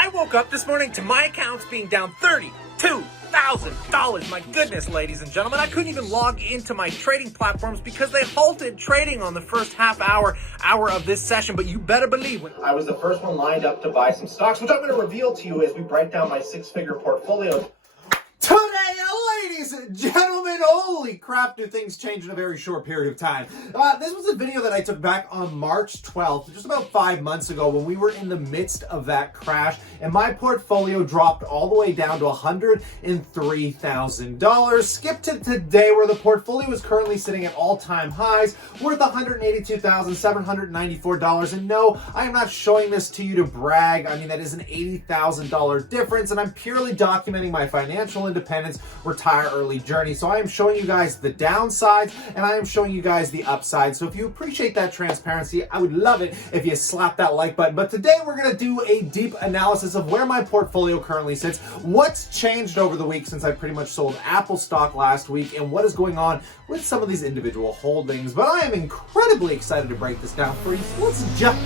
I woke up this morning to my accounts being down $32,000. My goodness, ladies and gentlemen, I couldn't even log into my trading platforms because they halted trading on the first half hour of this session. But you better believe I was the first one lined up to buy some stocks, which I'm going to reveal to you as we break down my six-figure portfolio. Today, ladies and gentlemen, holy crap, do things change in a very short period of time. This was a video that I took back on March 12th, just about 5 months ago, when we were in the midst of that crash, and my portfolio dropped all the way down to $103,000. Skip to today, where the portfolio is currently sitting at all-time highs, worth $182,794. And no, I am not showing this to you to brag. I mean, that is an $80,000 difference, and I'm purely documenting my financial independence, retire early journey. So I am showing you guys the downsides, and I am showing you guys the upside. So if you appreciate that transparency, I would love it if you slap that like button. But today we're going to do a deep analysis of where my portfolio currently sits, what's changed over the week since I pretty much sold Apple stock last week, and what is going on with some of these individual holdings. But I am incredibly excited to break this down for you. So let's jump.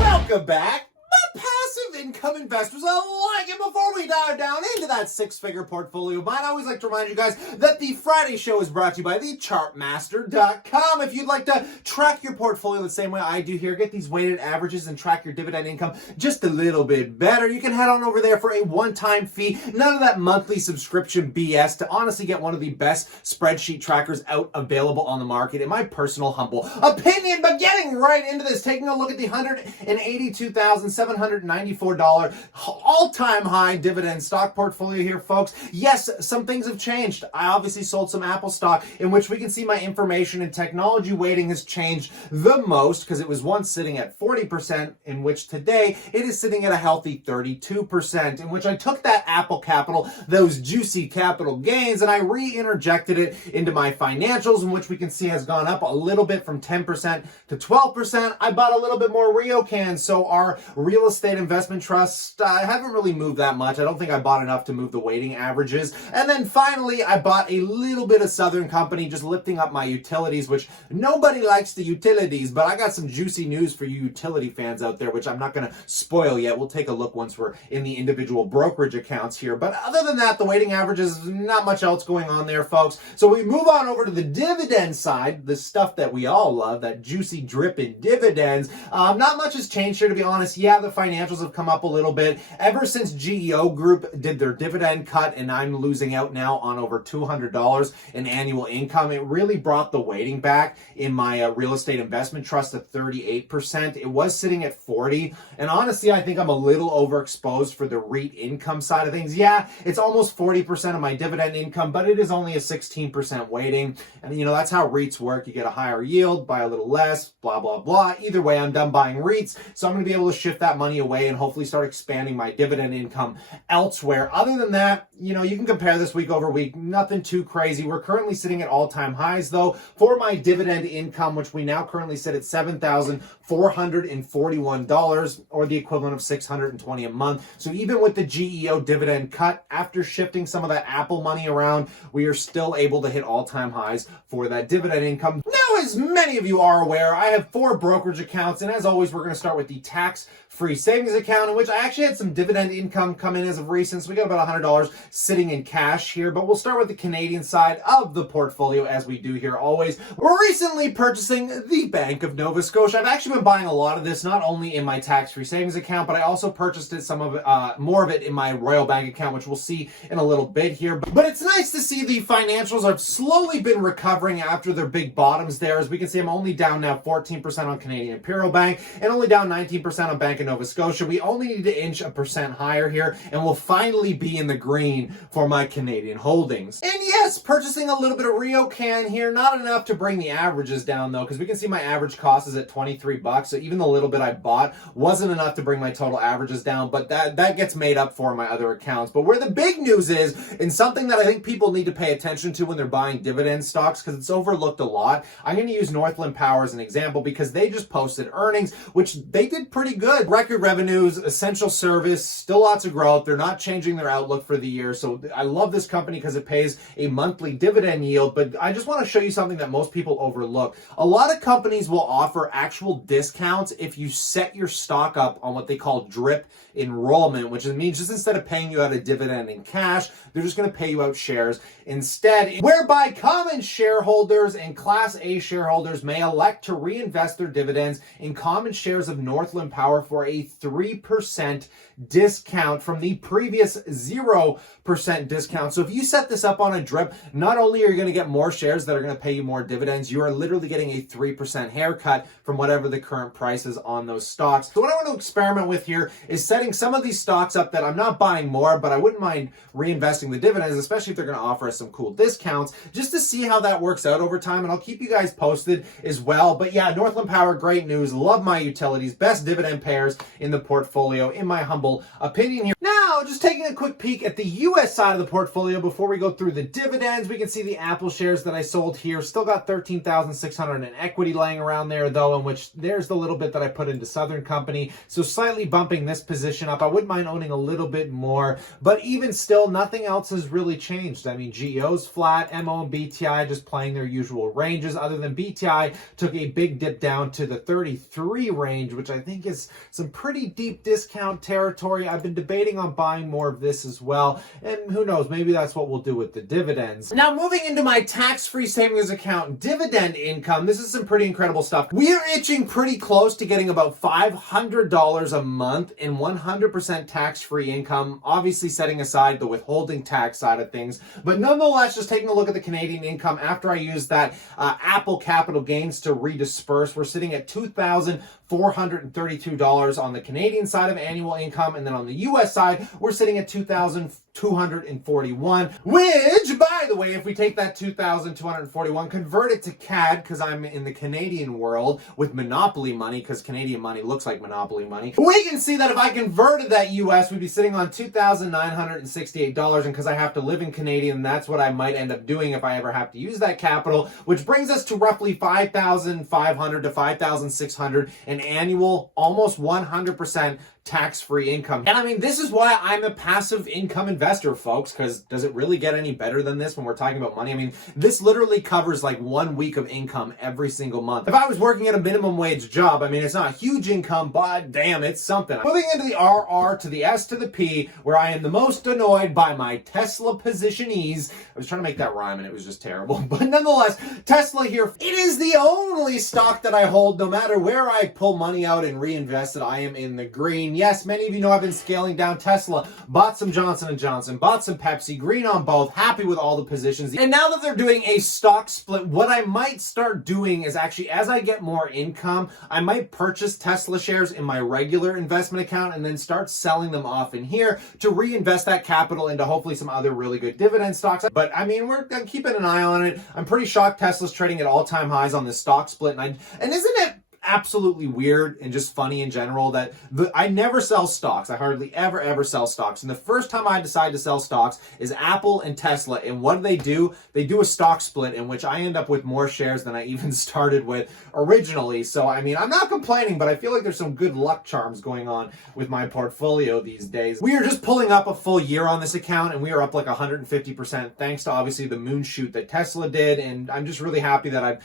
Welcome back, my passive income investors alike. And before we dive down into that six-figure portfolio of mine, I always like to remind you guys that the Friday show is brought to you by thechartmaster.com. If you'd like to track your portfolio the same way I do here, get these weighted averages and track your dividend income just a little bit better, you can head on over there for a one-time fee. None of that monthly subscription BS to honestly get one of the best spreadsheet trackers out available on the market, in my personal humble opinion. But getting right into this, taking a look at the $182,794 all-time high dividend stock portfolio here, folks. Yes, some things have changed. I obviously sold some Apple stock, in which we can see my information and technology weighting has changed the most, because it was once sitting at 40%, in which today it is sitting at a healthy 32%, in which I took that Apple capital, those juicy capital gains, and I re-interjected it into my financials, in which we can see has gone up a little bit from 10% to 12%. I bought a little bit more RioCan, so our real estate investment trust, I haven't really moved that much. I don't think I bought enough to move the weighting averages. And then finally, I bought a little bit of Southern Company, just lifting up my utilities, which nobody likes the utilities, but I got some juicy news for you utility fans out there, which I'm not going to spoil yet. We'll take a look once we're in the individual brokerage accounts here. But other than that, the weighting averages, not much else going on there, folks. So we move on over to the dividend side, the stuff that we all love, that juicy drip in dividends. Not much has changed here, to be honest. Yeah, the financials have come up a little bit ever since GEO Group did their dividend cut, and I'm losing out now on over $200 in annual income. It really brought the weighting back in my real estate investment trust to 38%. It was sitting at 40%, and honestly, I think I'm a little overexposed for the REIT income side of things. Yeah, it's almost 40% of my dividend income, but it is only a 16% weighting, and you know, that's how REITs work. You get a higher yield, buy a little less, blah, blah, blah. Either way, I'm done buying REITs, so I'm going to be able to shift that money away and hopefully start expanding my dividend income elsewhere. Other than that, you know, you can compare this week over week, nothing too crazy. We're currently sitting at all-time highs, though, for my dividend income, which we now currently sit at $7,441, or the equivalent of $620 a month. So even with the GEO dividend cut, after shifting some of that Apple money around, we are still able to hit all-time highs for that dividend income. Now, as many of you are aware, I have 4 brokerage accounts, and as always, we're going to start with the tax-free savings account, in which I actually had some dividend income come in as of recent, so we got about $100 sitting in cash here. But we'll start with the Canadian side of the portfolio, as we do here always. We're recently purchasing the Bank of Nova Scotia. I've actually been buying a lot of this, not only in my tax-free savings account, but I also purchased it, some of it, more of it in my Royal Bank account, which we'll see in a little bit here. But it's nice to see the financials have slowly been recovering after their big bottoms there. As we can see, I'm only down now 14% on Canadian Imperial Bank and only down 19% on Bank of Nova Scotia. We only need to inch 1% higher here, and we'll finally be in the green for my Canadian holdings. And yes, purchasing a little bit of RioCan here, not enough to bring the averages down though, because we can see my average cost is at $23. So even the little bit I bought wasn't enough to bring my total averages down, but that gets made up for in my other accounts. But where the big news is, and something that I think people need to pay attention to when they're buying dividend stocks, because it's overlooked a lot, I I'm going to use Northland Power as an example because they just posted earnings, which they did pretty good. Record revenues, essential service, still lots of growth. They're not changing their outlook for the year. So I love this company because it pays a monthly dividend yield. But I just want to show you something that most people overlook. A lot of companies will offer actual discounts if you set your stock up on what they call drip enrollment, which means just instead of paying you out a dividend in cash, they're just going to pay you out shares instead, whereby common shareholders and Class A shareholders may elect to reinvest their dividends in common shares of Northland Power for a 3% discount from the previous 0% discount. So if you set this up on a drip, not only are you going to get more shares that are going to pay you more dividends, you are literally getting a 3% haircut from whatever the current price is on those stocks. So what I want to experiment with here is setting some of these stocks up that I'm not buying more, but I wouldn't mind reinvesting the dividends, especially if they're going to offer us some cool discounts, just to see how that works out over time. And I'll keep you guys posted as well. But yeah, Northland Power, great news. Love my utilities, best dividend payers in the portfolio, in my humble opinion here. Now, just taking a quick peek at the US side of the portfolio before we go through the dividends, we can see the Apple shares that I sold here. Still got 13,600 in equity laying around there, though, in which there's the little bit that I put into Southern Company. So slightly bumping this position up. I wouldn't mind owning a little bit more, but even still, nothing else has really changed. I mean, GEO's flat, MO and BTI just playing their usual ranges, other than BTI took a big dip down to the 33 range, which I think is some pretty deep discount territory. I've been debating on buying more of this as well, and who knows, maybe that's what we'll do with the dividends. Now, moving into my tax-free savings account dividend income, this is some pretty incredible stuff. We are itching pretty close to getting about $500 a month in 100% tax-free income, obviously setting aside the withholding tax side of things, but nonetheless, just taking a look at the Canadian income after I used that Apple capital gains to redisperse, we're sitting at $2,432 on the Canadian side of annual income, and then on the US side, we're sitting at $2,241, which, by the way, if we take that $2,241, convert it to CAD, because I'm in the Canadian world with Monopoly money, because Canadian money looks like Monopoly money, we can see that if I converted that US, we'd be sitting on $2,968, and because I have to live in Canadian, that's what I might end up doing if I ever have to use that capital, which brings us to roughly $5,500 to $5,600 in annual, almost 100% tax-free income. And I mean, this is why I'm a passive income investor, folks, because does it really get any better than this when we're talking about money? I mean, this literally covers like 1 week of income every single month. If I was working at a minimum wage job, I mean, it's not a huge income, but damn, it's something. Moving into the RR to the S to the P, where I am the most annoyed by my Tesla positionees. I was trying to make that rhyme and it was just terrible. But nonetheless, Tesla here, it is the only stock that I hold. No matter where I pull money out and reinvest it, I am in the green. Yes, many of you know I've been scaling down Tesla, bought some Johnson & Johnson, bought some Pepsi, green on both, happy with all the positions. And now that they're doing a stock split, what I might start doing is actually, as I get more income, I might purchase Tesla shares in my regular investment account and then start selling them off in here to reinvest that capital into hopefully some other really good dividend stocks. But I mean, we're keeping an eye on it. I'm pretty shocked Tesla's trading at all-time highs on this stock split. And isn't it absolutely weird and just funny in general that I never sell stocks. I hardly ever sell stocks. And the first time I decide to sell stocks is Apple and Tesla. And what do? They do a stock split in which I end up with more shares than I even started with originally. So, I mean, I'm not complaining, but I feel like there's some good luck charms going on with my portfolio these days. We are just pulling up a full year on this account and we are up like 150% thanks to obviously the moonshoot that Tesla did. And I'm just really happy that I've,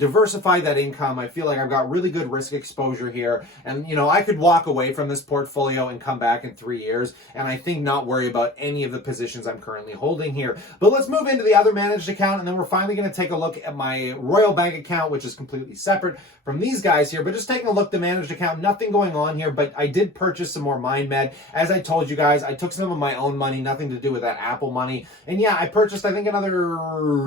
diversified that income. I feel like I've got really good risk exposure here. And, I could walk away from this portfolio and come back in 3 years and I think not worry about any of the positions I'm currently holding here. But let's move into the other managed account and then we're finally going to take a look at my Royal Bank account, which is completely separate from these guys here. But just taking a look at the managed account, nothing going on here, but I did purchase some more MindMed. As I told you guys, I took some of my own money, nothing to do with that Apple money. And yeah, I purchased, I think another,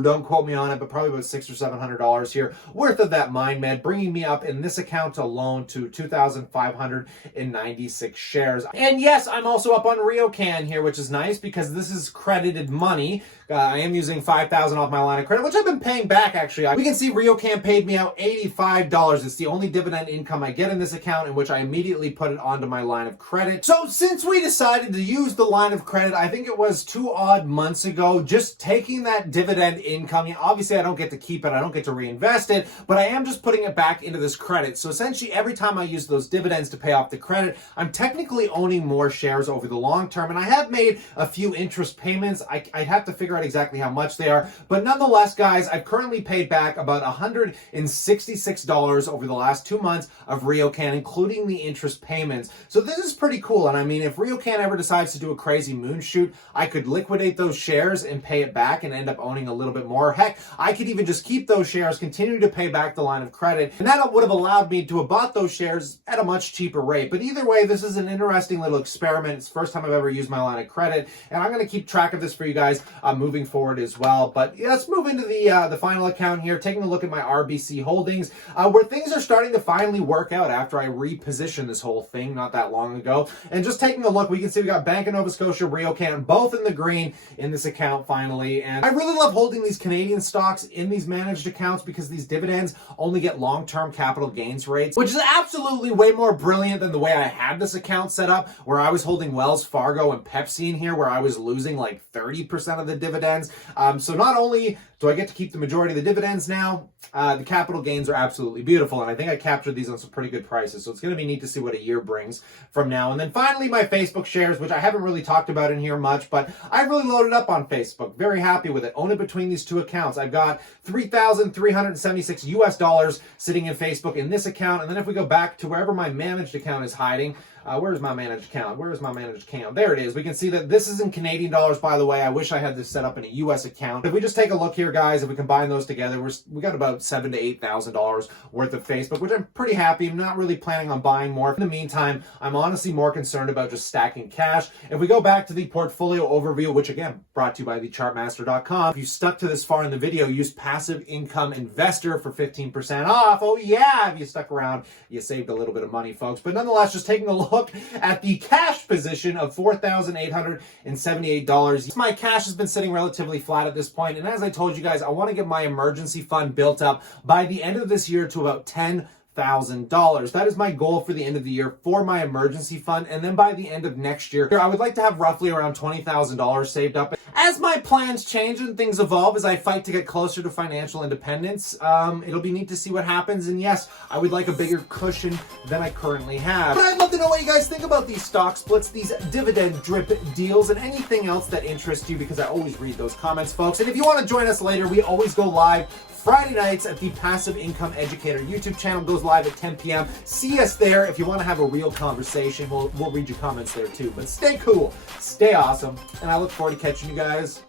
don't quote me on it, but probably about $600 or $700 here worth of that MindMed, bringing me up in this account alone to 2,596 shares. And yes, I'm also up on RioCan here, which is nice because this is credited money. I am using $5,000 off my line of credit, which I've been paying back actually. We can see RioCan paid me out $85. It's the only dividend income I get in this account, in which I immediately put it onto my line of credit. So since we decided to use the line of credit, I think it was 2 odd months ago, just taking that dividend income, obviously I don't get to keep it, I don't get to reinvest it, but I am just putting it back into this credit. So essentially every time I use those dividends to pay off the credit, I'm technically owning more shares over the long term, and I have made a few interest payments. I have to figure out exactly how much they are, but nonetheless, guys, I've currently paid back about $166 over the last 2 months of RioCan, including the interest payments. So this is pretty cool, and I mean, if RioCan ever decides to do a crazy moon shoot, I could liquidate those shares and pay it back and end up owning a little bit more. Heck, I could even just keep those shares, continue to pay back the line of credit, and that would have allowed me to have bought those shares at a much cheaper rate. But either way, this is an interesting little experiment. It's the first time I've ever used my line of credit, and I'm going to keep track of this for you guys moving forward as well. But yeah, let's move into the final account here, taking a look at my RBC holdings, where things are starting to finally work out after I repositioned this whole thing not that long ago. And just taking a look, we can see we got Bank of Nova Scotia, RioCan, both in the green in this account finally. And I really love holding these Canadian stocks in these managed accounts because these dividends only get long-term capital gains rates, which is absolutely way more brilliant than the way I had this account set up, where I was holding Wells Fargo and Pepsi in here, where I was losing like 30% of the dividends. So not only do I get to keep the majority of the dividends now, the capital gains are absolutely beautiful, and I think I captured these on some pretty good prices, so it's going to be neat to see what a year brings from now. And then finally, my Facebook shares, which I haven't really talked about in here much, but I really loaded up on Facebook. Very happy with it. Own it between these two accounts. I've got $3,376 US sitting in Facebook in this account, and then if we go back to wherever my managed account is hiding, where's my managed account? Where is my managed account? There it is. We can see that this is in Canadian dollars, by the way. I wish I had this set up in a US account. If we just take a look here, guys, if we combine those together, we got about $7,000 to $8,000 worth of Facebook, which I'm pretty happy. I'm not really planning on buying more. In the meantime, I'm honestly more concerned about just stacking cash. If we go back to the portfolio overview, which again, brought to you by thechartmaster.com. If you stuck to this far in the video, use Passive Income Investor for 15% off. Oh yeah, if you stuck around, you saved a little bit of money, folks. But nonetheless, just taking a look at the cash position of $4,878. My cash has been sitting relatively flat at this point, and as I told you guys, I want to get my emergency fund built up by the end of this year to about $10,000. That is my goal for the end of the year for my emergency fund, and then by the end of next year, I would like to have roughly around $20,000 saved up. As my plans change and things evolve, as I fight to get closer to financial independence, it'll be neat to see what happens. And yes, I would like a bigger cushion than I currently have. But I'd love to know what you guys think about these stock splits, these dividend drip deals, and anything else that interests you, because I always read those comments, folks. And if you want to join us later, we always go live Friday nights at the Passive Income Educator YouTube channel. Goes live at 10 p.m. See us there if you want to have a real conversation. We'll read your comments there too. But stay cool, stay awesome, and I look forward to catching you guys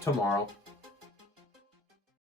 tomorrow.